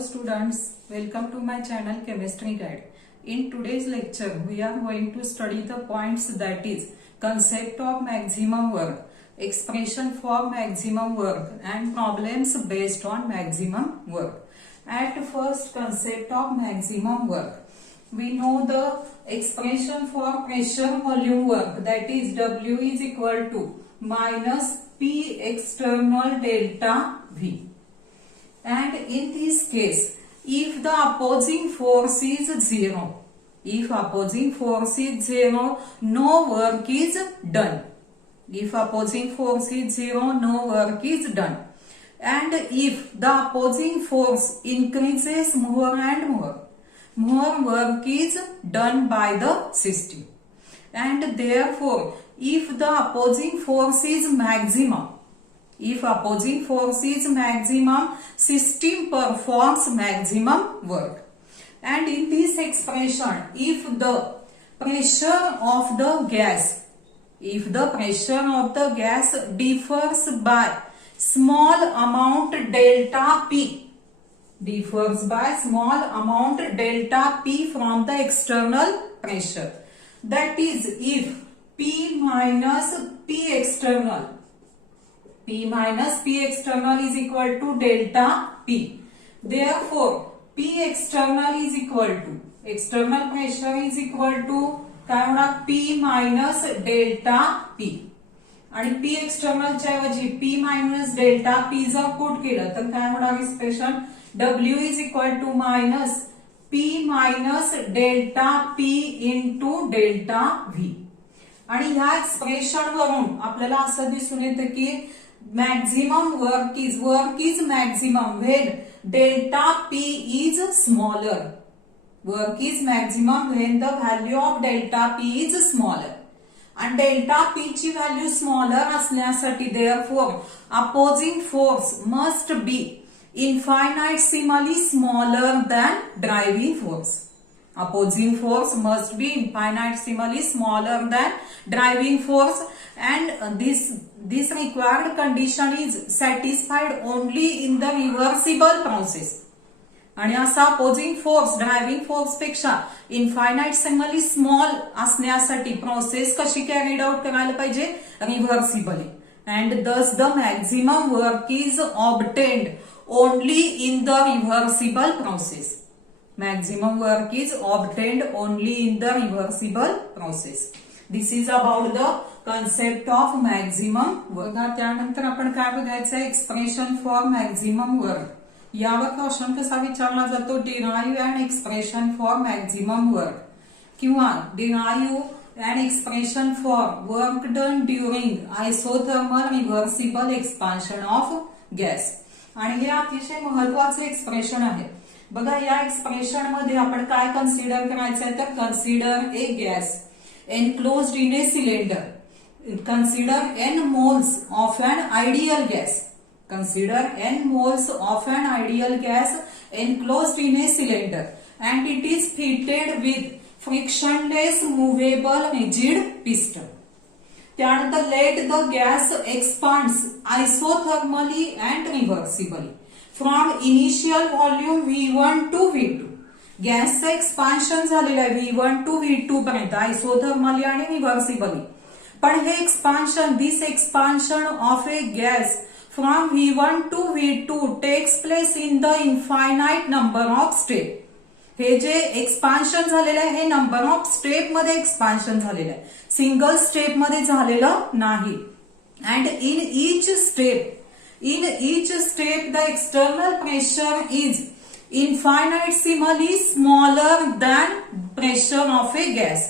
students, welcome to my channel Chemistry Guide. In today's lecture, we are going to study the points that is concept of maximum work, expression for maximum work and problems based on maximum work. At first, concept of maximum work. We know the expression for pressure volume work, that is W is equal to minus P external delta V. And in this case, if the opposing force is zero, no work is done. If opposing force is zero, no work is done. And if the opposing force increases more and more work is done by the system. And therefore, if the opposing force is maximum, system performs maximum work. And in this expression, if the pressure of the gas differs by small amount delta P, from the external pressure, that is if P minus P external is equal to delta P. Therefore, P external is equal to, external pressure is equal to काय होणार P minus delta P. आणि P external च्या ऐवजी P minus delta P जर put केलं तर काय होणार expression W is equal to minus P minus delta P into delta V. आणि ह्या एक्सप्रेशन वरून आपल्याला असं दिसून येतं की maximum work is maximum when delta P is smaller. Work is maximum when the value of delta P is smaller. And delta P ची value smaller असण्यासाठी therefore opposing force must be infinitesimally smaller than driving force. Opposing force must be infinitesimally smaller than driving force, and this required condition is satisfied only in the reversible process. आणि असा opposing force driving force पेक्षा infinitesimally small असण्यासाठी process कशी carried out करायला पाहिजे रिव्हर्सिबली. and thus the maximum work is obtained only in the reversible process. Maximum work is obtained only in the reversible process. This is about the concept of maximum work. त्यानंतर आपण काय बघायचं expression for maximum work. यावर question कसा विचारला जातो derive and expression for maximum work किंवा derive and expression for work done during isothermal reversible expansion of gas. आणि हे अतिशय महत्वाचे एक्सप्रेशन आहे. बघा या एक्सप्रेशन मध्ये आपण काय कन्सिडर करायचं आहे तर consider A gas enclosed in a cylinder. Consider n moles of an ideal gas. Consider n moles of an ideal gas enclosed in a cylinder and it is fitted with frictionless movable rigid piston. त्यानंतर let the gas expands isothermally and reversibly from initial volume V1 to V2. गॅसचं expansion झालेलं आहे V1 to V2 पर्यंत आयसोथर्मली आणि reversibly. पण हे expansion this expansion of a gas from V1 to V2 takes place in the infinite number of step. हे जे expansion झालेलं आहे हे नंबर ऑफ स्टेप मध्ये एक्सपान्शन झालेलं आहे, सिंगल स्टेप मध्ये झालेलं नाही. And in each step the external pressure is infinitesimally smaller than pressure of a gas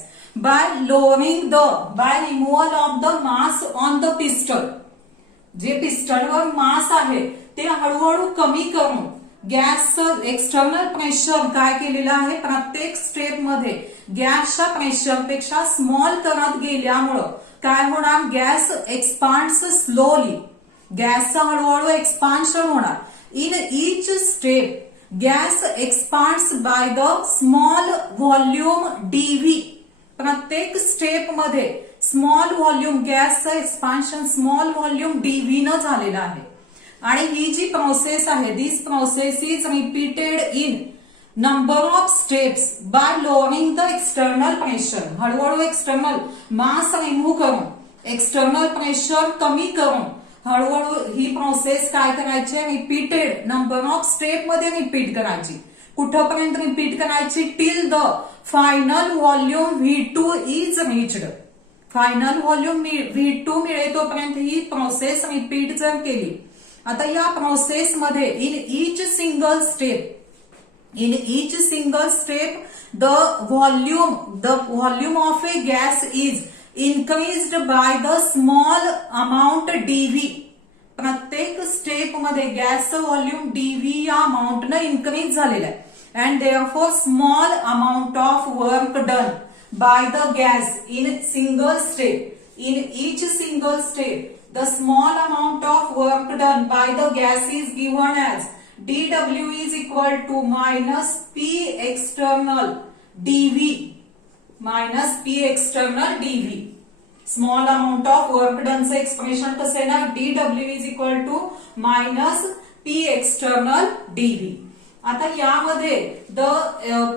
by removal of the mass on the piston. जे पिस्टनवर मास आहे ते हळूहळू कमी करून गॅसचं एक्सटर्नल प्रेशर काय केलेलं आहे प्रत्येक स्टेप मध्ये गॅसच्या प्रेशर पेक्षा स्मॉल करत गेल्यामुळं काय होणार गॅस एक्सपांड्स स्लोली. गॅसचं हळूहळू एक्सपान्शन होणार. In each step gas expands by the small volume DV. प्रत्येक स्टेप मध्ये स्मॉल व्हॉल्यूम गॅसचं एक्सपान्शन स्मॉल व्हॉल्यूम डीव्ही न झालेलं आहे. आणि ही जी प्रोसेस आहे this process is repeated in number of steps by lowering the external pressure. हळूहळू एक्सटर्नल मास रिमूव्ह करून एक्सटर्नल प्रेशर कमी करून हळूहळू ही प्रोसेस काय करायची, रिपीटेड नंबर ऑफ स्टेप मध्ये रिपीट करायची. कुठपर्यंत रिपीट करायची, till the final volume V2 is reached. Final volume V2 मिळेल तोपर्यंत ही प्रोसेस रिपीट जर केली. आता या प्रोसेसमध्ये in each single step the volume of a gas is increased bye the small amount dV. प्रत्येक स्टेप मध्ये गॅसचं व्हॉल्यूम dV या अमाऊंटनं इन्क्रीज झालेलं आहे. And therefore small amount of work done by the gas in single step. In each single step the small amount of work done by the gas is given as dW is equal to minus P external dV minus P external dV. Small amount of work done चे expression कसं आहे ना, dW is equal to minus P external dV. आता यामध्ये the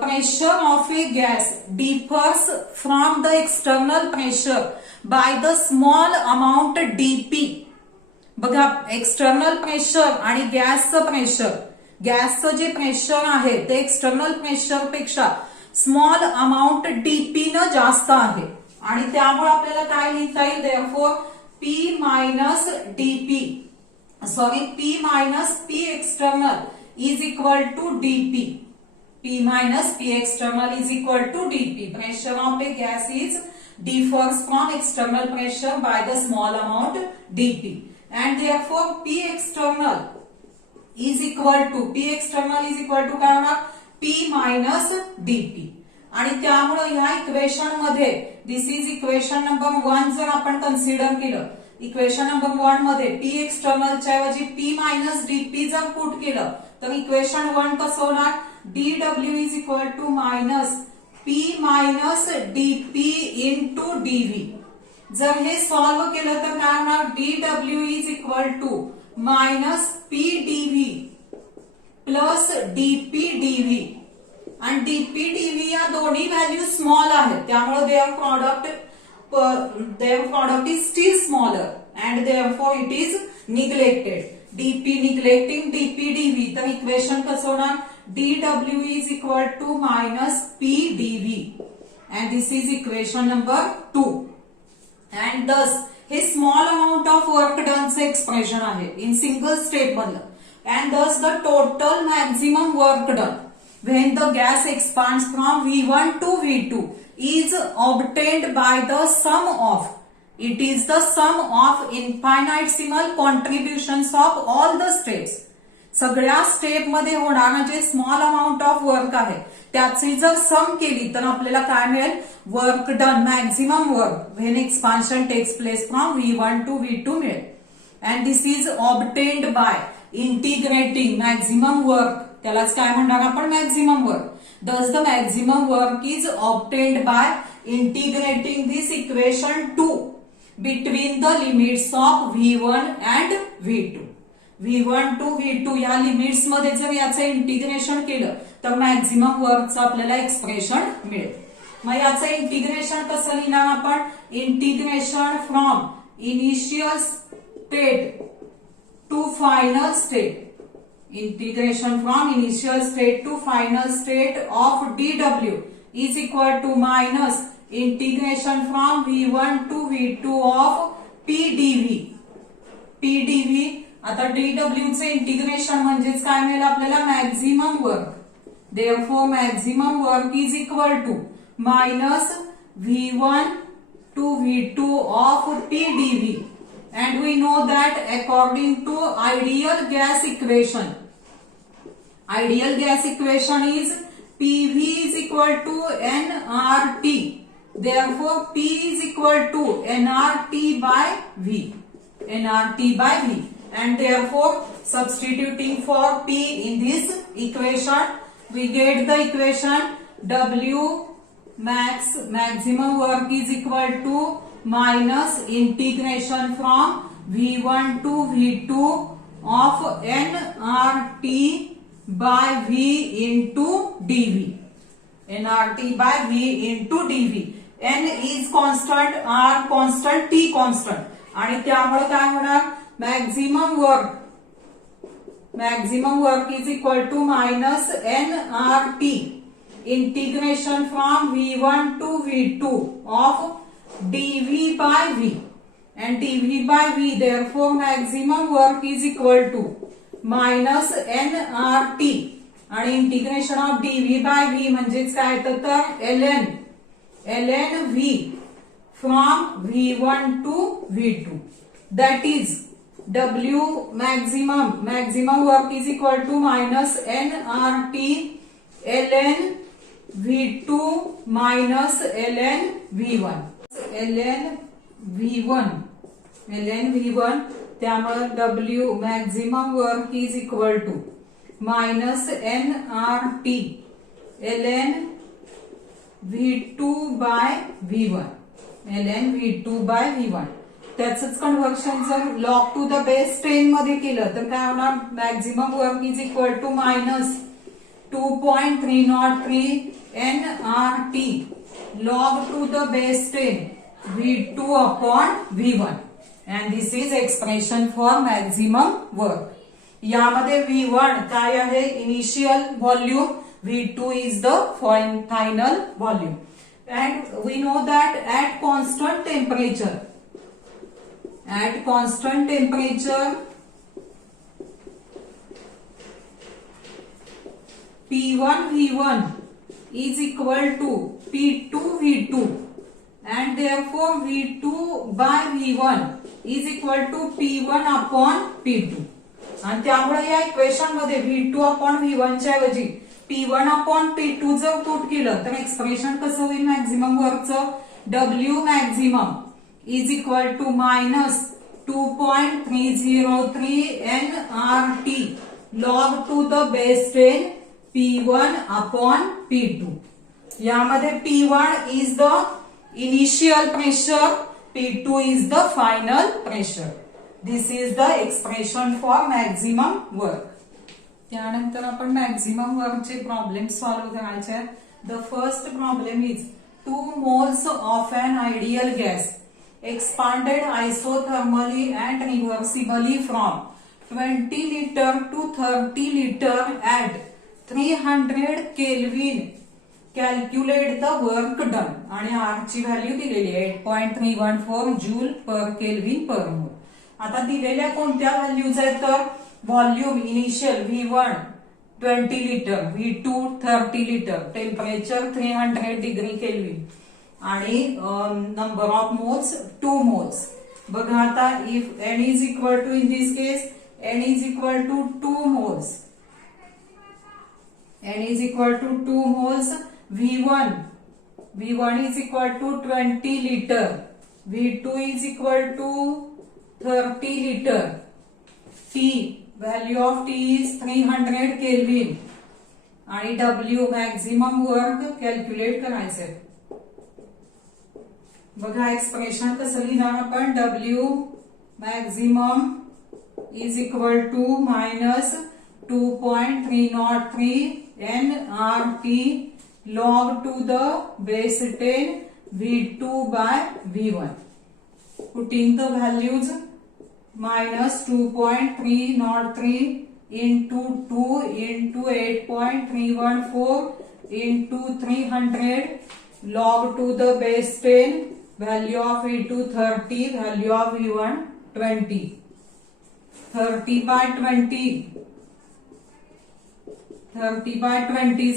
pressure of a gas differs from the external pressure by the small amount dP. बघा external pressure आणि गॅसचं pressure, गॅसचं जे प्रेशर आहे ते एक्सटर्नल प्रेशर पेक्षा स्मॉल अमाऊंट dP न जास्त आहे आणि त्यामुळे आपल्याला काय लिहिता येईल, therefore P minus dP P minus P external is equal to dP. P minus P external is equal to dP. Pressure of a gas is differs from external pressure by the small amount dP. And therefore P external is equal to काय होणार, P minus dP. आणि त्यामुळे ह्या equation मध्ये दिस is equation number 1 जर आपण consider केलं, equation number 1 मध्ये P एक्सटर्नल च्या ऐवजी P मायनस dP जर पुट केलं तर इक्वेशन 1 कसं होणार, dW is equal to minus P minus dP into dV. जर हे सॉल्व्ह केलं तर काय होणार, dW is equal to minus P dV plus dP dV. आणि dP dV या दोन्ही व्हॅल्यू स्मॉल आहेत त्यामुळे their product is still smaller and therefore it is neglected. dP neglecting dP dV, तर इक्वेशन कसं होणार, dW is equal to minus P dV and this is equation number 2. and thus हे small amount of work done चे expression आहे in single step मधलं and thus the total maximum work done when the gas expands from V1 to V2 is obtained by the sum of It is the sum of infinitesimal contributions of all the steps. सगळ्या step मध्ये होणारा जे small amount of work आहे त्याची जर सम केली तर आपल्याला काय मिळेल, work done maximum work when expansion takes place from V1 to V2 मिळेल. And this is obtained by integrating maximum work, त्यालाच काय म्हणणार आपण, maximum work. Thus the maximum work is obtained by integrating this equation 2 between the limits of V1 and V2. V1 to V2 या limits मध्ये जर याचं integration केलं तर मॅक्झिमम वर्कचं आपल्याला एक्सप्रेशन मिळेल. मग याचं इंटिग्रेशन कसं लिहिणार आपण, integration from initial state to final state. Integration from initial state to final state of dW is equal to minus integration from V1 to V2 of PdV. PdV आता dW चे integration म्हणजेच काय मिळेल आपल्याला, maximum work. Therefore maximum work is equal to minus V1 to V2 of PdV. And we know that according to ideal gas equation is PV is equal to nRT. Therefore P is equal to nRT by V. And therefore substituting for P in this equation we get the equation W maximum work is equal to minus integration from V1 to V2 of nRT by V into dV. nRT by V into dV. n is constant, r constant, t constant. आणि त्यामुळे काय होणार, maximum work is equal to minus nRT integration from V1 to V2 of dV by V and dV by V. Therefore maximum work is equal to minus nRT आणि integration of dV by V म्हणजेच काय तर ln V from V1 to V2. That is W maximum work is equal to minus nRT ln V2 minus ln V1. ln V1 त्यामुळे W maximum work is equal to minus nRT ln V2 by V1. ln V2 by V1. त्याचंच conversion जर log to the base 10 मध्ये केलं तर काय होणार, maximum work is equal to minus 2.303 nRT log to the base 10 V2 upon V1 and this is expression for maximum work. यामध्ये V1 काय आहे, initial volume, V2 is the final volume. And we know that at constant temperature P1 V1 is equal to P2 V2 and therefore V2 by V1 is equal to P1 upon P2. आणि त्यामुळे या equation मध्ये V2 upon V1 च्या ऐवजी P1 upon P2 जर put केलं तर expression कसं होईल maximum वर्कचं, W maximum is equal to minus 2.303 nRT log to the base 10 P1 upon P2. यामध्ये P1 is the initial pressure, P2 is the final pressure. This is the expression for maximum work. त्यानंतर आपण maximum वर्कचे problem solve करायचे. The first problem is 2 moles of an ideal gas expanded isothermally and reversibly from 20 liter to 30 liter at 300 Kelvin. Calculate the work done. आणि R ची value दिलेली आहे 8.314 joule per kelvin per मोल. आता दिलेल्या कोणत्या values आहेत तर volume initial V1 20 litre, V2 30 litre, temperature 300 degree kelvin आणि नंबर ऑफ मोल्स 2 मोल्स. बघा आता if n is equal to, in this case n is equal to 2 moles, n is equal to 2 moles, V1 is equal to 20 liter, V2 is equal to 30 liter, T value of T is 300 Kelvin आणि W maximum work calculate करायचे. बघा expression कसं लिहिणार आपण, W maximum is equal to minus 2.303 nRT log to the base 10 V2 by V1. Putting the values minus 2.303 into 2 into 8.314 into 300 log to the base 10 value of V2 30 value of V1 20. 30 by 20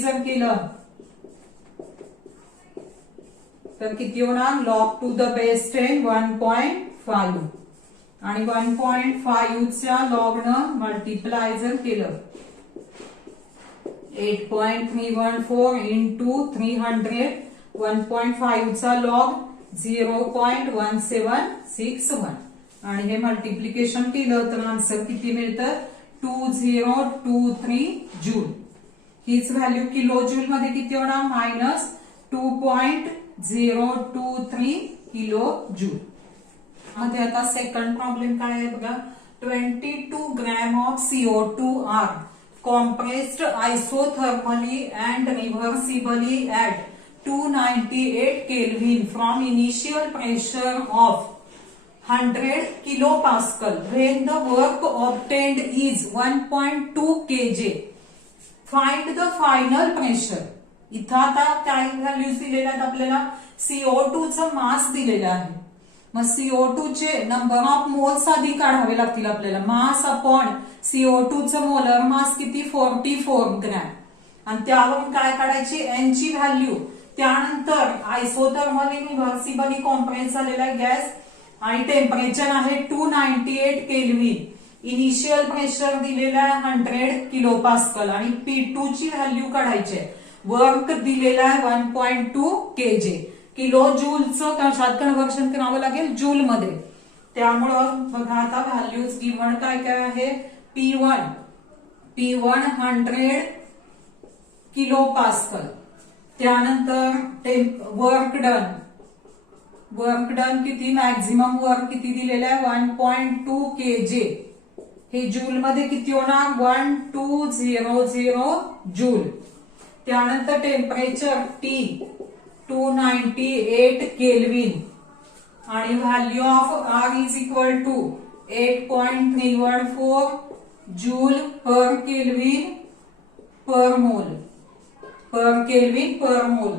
जर केलं तर किती होणार, log to the base 10 1.5 आणि 1.5 च्या log न multiply जर केलं 8.314 इंटू 300 1.5 चा लॉग 0.1761 आणि हे मल्टिप्लिकेशन केलं तर आन्सर किती मिळतं 2023 जूल. हीच व्हॅल्यू किलो जूल मध्ये किती होणार, मायनस 2.023 किलो जूल. मध्ये आता सेकंड प्रॉब्लेम काय आहे बघा, 22 gram of CO2 are compressed isothermally and reversibly at 298 Kelvin from initial pressure of 100 kilopascal when the work obtained is 1.2 kJ. Find the final pressure. इथं आता काय व्हॅल्यूज दिलेल्या आहेत आपल्याला? CO2 चं मास दिलेलं आहे. मग CO2 चे नंबर ऑफ मोल्स आधी काढावे लागतील आपल्याला. मास अपॉन CO2 चं मोलर मास किती? 44 ग्रॅम. आणि त्यावरून काय काढायची? एन ची व्हॅल्यू. त्यानंतर आयसोथर्मली रिव्हर्सिबली कॉम्प्रेस झालेला गॅस आणि टेम्परेचर आहे 298 केल्व्हिन. इनिशियल प्रेशर दिलेला आहे 100 किलोपास्कल आणि P2 ची व्हॅल्यू काढायची. वर्क दिलेला आहे 1.2 केजे. किलो जूलचं कशात कन्व्हर्शन करावं लागेल? जूल मध्ये. त्यामुळं बघा आता व्हॅल्यूज गिव्हन काय काय आहे? P1 100 kilopascal. त्यानंतर वर्क डन किती? मॅक्झिमम वर्क किती दिलेलं आहे? 1.2 केजे. हे जूल मध्ये किती होणार? 1200 जूल. त्यानंतर टेम्परेचर T 298 केल्विन आणि value of R is equal to 8.314 joule per kelvin per mole.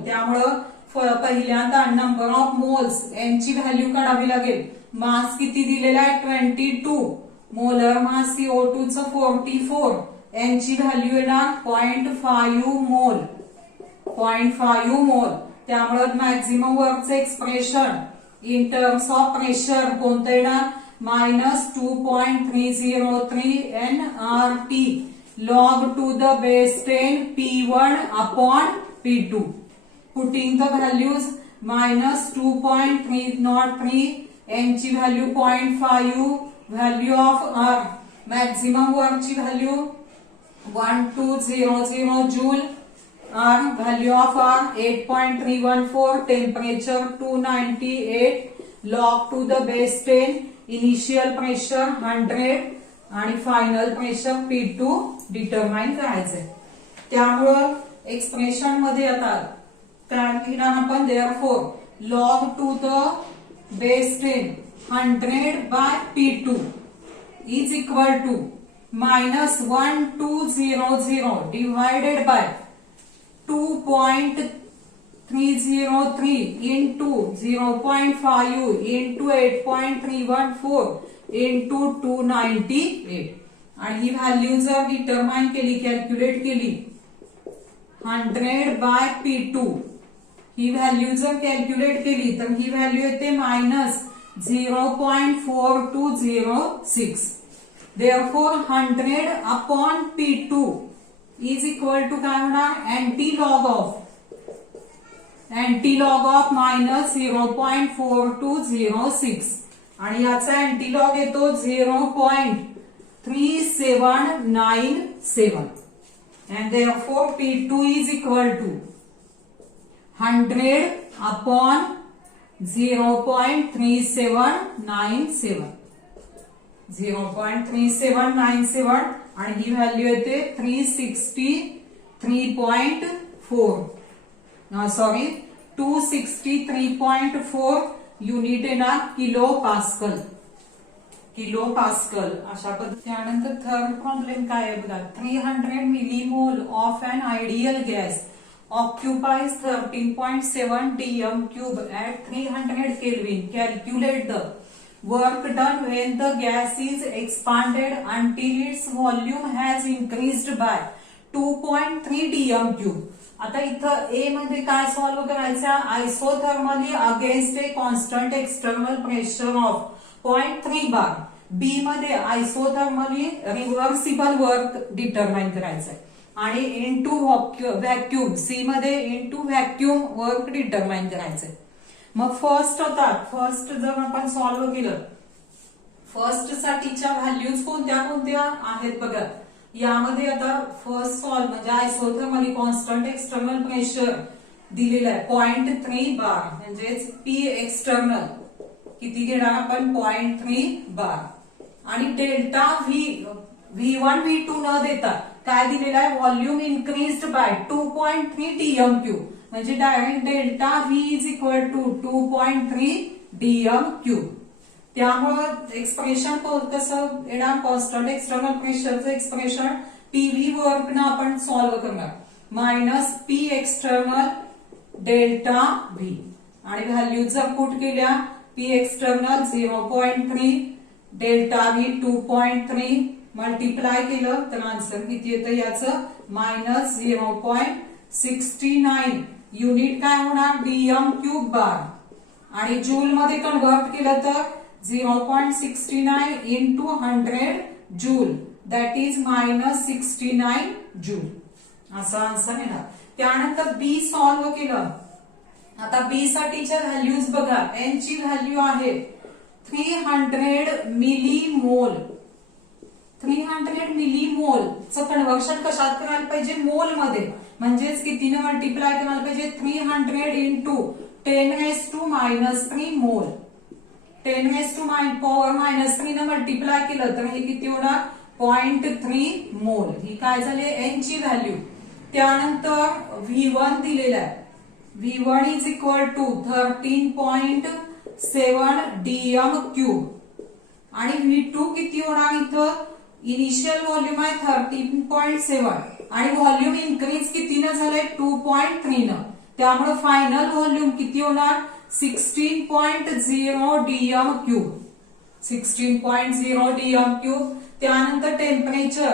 त्यामुळं पहिल्यांदा नंबर ऑफ मोल्स यांची व्हॅल्यू काढावी लागेल. मास किती दिलेला आहे? 22. मोलर मास CO2 चं 44. यांची व्हॅल्यू येणार 0.5 मोल. त्यामुळे मॅक्झिमम वर्कचं expression in terms of pressure कोणतं येणार? -2.303 nRT log to the base 10 P1 upon P2. Putting the values -2.303 n ची value 0.5. Value of R maximum वर्कची value 1200 joule. R value of R 8.314. Temperature 298. log to the base 10. Initial pressure 100 आणि final pressure P2 determine करायचंय. त्यामुळं expression मध्ये आता काय लिहिणार आपण? Therefore log to the base 10 100 by P2 is equal to -1200 divided by 2.303 into 0.5 into 8.314 into 298. आणि ही value जर डिटरमाइन केली, कॅल्क्युलेट केली 100 बाय P2, ही व्हॅल्यू जर कॅल्क्युलेट केली तर ही व्हॅल्यू येते -0.4206. Therefore 100 upon P2 is equal to काय होणार? anti-log of -0.4206 आणि याचा अँटीलॉग येतो 0.3797 and therefore P2 is equal to 100 upon 0.3797 आणि ही व्हॅल्यू येते 263.4 युनिट येणार किलो पास्कल. अशा पद्धती. त्यानंतर थर्ड प्रॉब्लेम काय आहे बघा. 300 millimole of an ideal gas occupies 13.7 dm cube at 300 Kelvin. Calculate the work done when the gas is expanded until its volume has increased by 2.3 dm cube. आता इथं A मध्ये काय सॉल्व्ह करायचं? Isothermally against a constant external pressure of 0.3 bar. B मध्ये isothermally reversible work determine करायचंय आणि into vacuum. C मध्ये into vacuum work determine करायचंय. मग फर्स्ट जर आपण सॉल्व्ह केलं, फर्स्ट साठीच्या व्हॅल्यूज कोणत्या आहेत बघा. यामध्ये आता फर्स्ट सॉल्व्ह म्हणजे आयसोथर्मली कॉन्स्टंट एक्सटर्नल प्रेशर दिलेलं आहे 0.3 बार म्हणजेच P एक्सटर्नल किती घेणार आपण? 0.3 बार. आणि डेल्टा V1 V2 न देता काय दिलेलं आहे, volume increased by 2.3 dm cube, म्हणजे direct delta V is equal to 2.3 dm cube. त्यामुळं एक्सप्रेशन कसं येणार, कॉन्स्टंट एक्सटर्नल प्रेशरचं एक्सप्रेशन पीव्ही वर्क न आपण सॉल्व्ह करणार, minus P external delta V, आणि व्हॅल्यू जर पुट केल्या P external 0.3 delta V 2.3 multiply केलं तर आन्सर किती येतं याचं, मायनस 0.69 युनिट काय होणार, डीएम क्यूब बार, आणि जूल मध्ये कन्व्हर्ट केलं तर 0.69 into 100 joule, that is minus 69 joule, असा आन्सर येणार. त्यानंतर बी सॉल्व्ह केलं. आता बी साठीच्या व्हॅल्यूज बघा, एन ची व्हॅल्यू आहे 300 मिलीमोल. 300 मिलीमोल चं कन्व्हर्शन कशात करायला पाहिजे, मोल मध्ये, म्हणजेच कितीने मल्टिप्लाय करायला पाहिजे, 300 इंटू 10⁻³ मोल. 10⁻³ ने मल्टिप्लाय केलं तर हे किती होणार, 0.3 मोल. ही काय झाली, एन ची व्हॅल्यू. त्यानंतर V1 दिलेला आहे, V1 is equal to 13.7 dm cube, आणि V2 किती होणार, इथं इनिशियल व्हॉल्यूम आहे 13.7 आणि व्हॉल्यूम इन्क्रीज कितीनं झालंय, 2.3 न, त्यामुळे फायनल व्हॉल्यूम किती होणार, 16.0 dm क्यूब. 16.0 dm cube. त्यानंतर temperature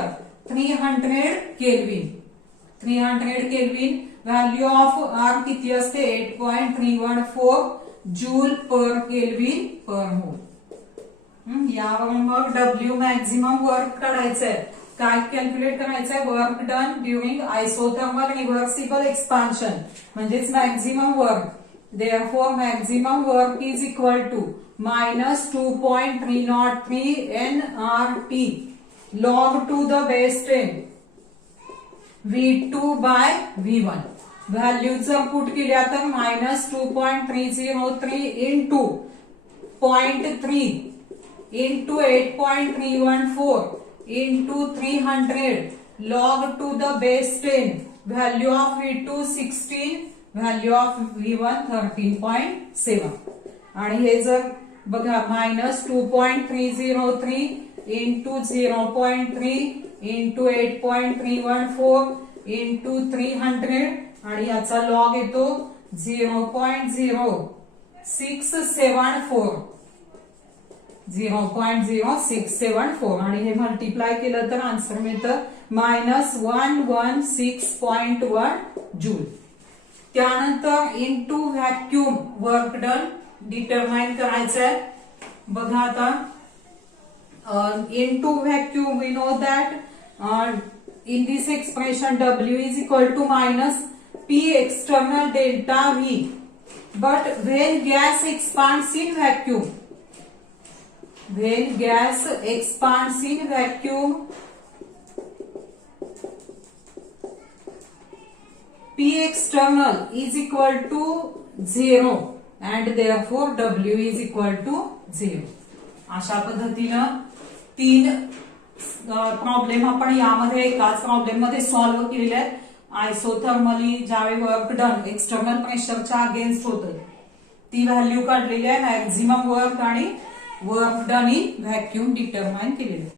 300 kelvin. 300 kelvin. Value of R किती असते, 8.314 जूल पर केल्विन पर मोल. यावरून मग डब्ल्यू मॅक्झिमम वर्क काढायचंय. काय कॅल्क्युलेट करायचंय, work done during isothermal reversible expansion, म्हणजेच maximum work. Therefore, maximum work is equal to minus 2.303 nRT log to the base 10 V2 by V1. Value जर put केल्या तर minus 2.303 into 0.3 into 8.314 into 300 log to the base 10. Value of V2 16, value of V1 13.7. आणि हे जर बघा, minus 2.303 into 0.3 into 8.314 into 300, आणि याचा log येतो 0.0674. 0.0674, आणि हे मल्टिप्लाय केलं तर आन्सर मिळतं मायनस 116.1 जूल. त्यानंतर into vacuum work done determine करायचंय. बघा आता, into vacuum we know that in this expression W is equal to minus P external delta V, but when gas expands in vacuum, P external is equal to 0 and therefore W is equal to 0. अशा पद्धतीनं 3 problem आपण यामध्ये एकाच problem मध्ये solve केलेले आहेत. आयसोथर्मली ज्यावेळी work done external प्रेशरच्या अगेन्स्ट होतं ती व्हॅल्यू काढलेली आहे, मॅक्झिमम वर्क आणि work done in vacuum determine केलेली आहे.